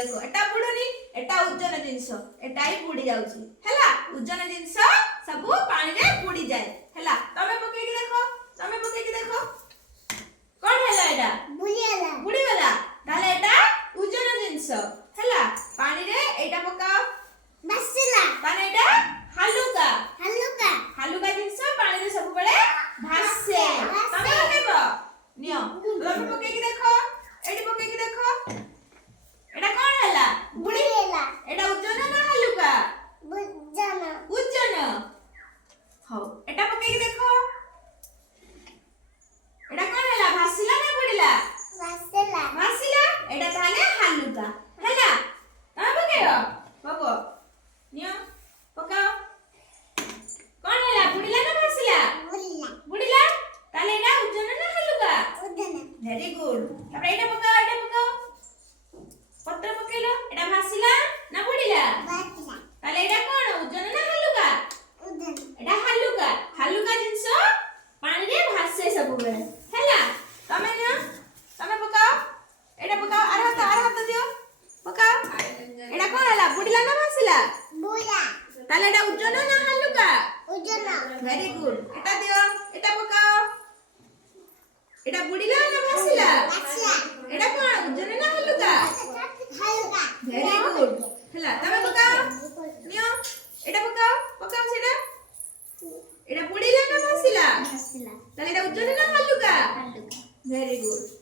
देखो एटा बुडुनी एटा उज्जन जिंस एटा ही बुडी जाउची हैला उज्जन जिंस सब पानी रे बुडी जाए हैला तमे पके के देखो कोन हैला एटा बुडी गला ताले एटा उज्जन जिंस हैला पानी रे एटा पकाओ भासिला ताने एटा हालुका जिंस पानी रे सब बळे भासे तमे पकेबो नियो तमे पके के देखो एडी पके के देखो एटा कोन हैला बुडी बुलिला एटा उज्जन ना हालुका बुज्जन उज्जन हो एटा पके के देखो एटा कोन हैला भासिला ना बुडीला भासिला एटा ताले हालुका हैला तमे पकेयो पको नियो पकाओ कोन हैला बुडीला ना भासिला बुडीला ताले एटा उज्जन ना हालुका वेरी गुड तापर एटा पकाओ पत्र पकेलो एटा भासिला ना बुडीला ताले एटा कोन उज्जन ना हालुका एटा हालुका जिंस पानी रे भासे सब बेले हैला तमे न तमे पकाओ एटा पकाओ आर हाथ दियो पकाओ एटा कोन हैला बुडीला ना भासिला ताले एटा उज्जन ना हालुका वेरी गुड एटा दियो एटा पकाओ एटा बुडीला ना भासिला एटा कोन उज्जन ना हालुका वेरी गुड हैला तमे पकाओ नियो एटा पकाओ सेटा एटा बुडीला ना भासिला ताले एटा उज्जन ना हालुका वेरी गुड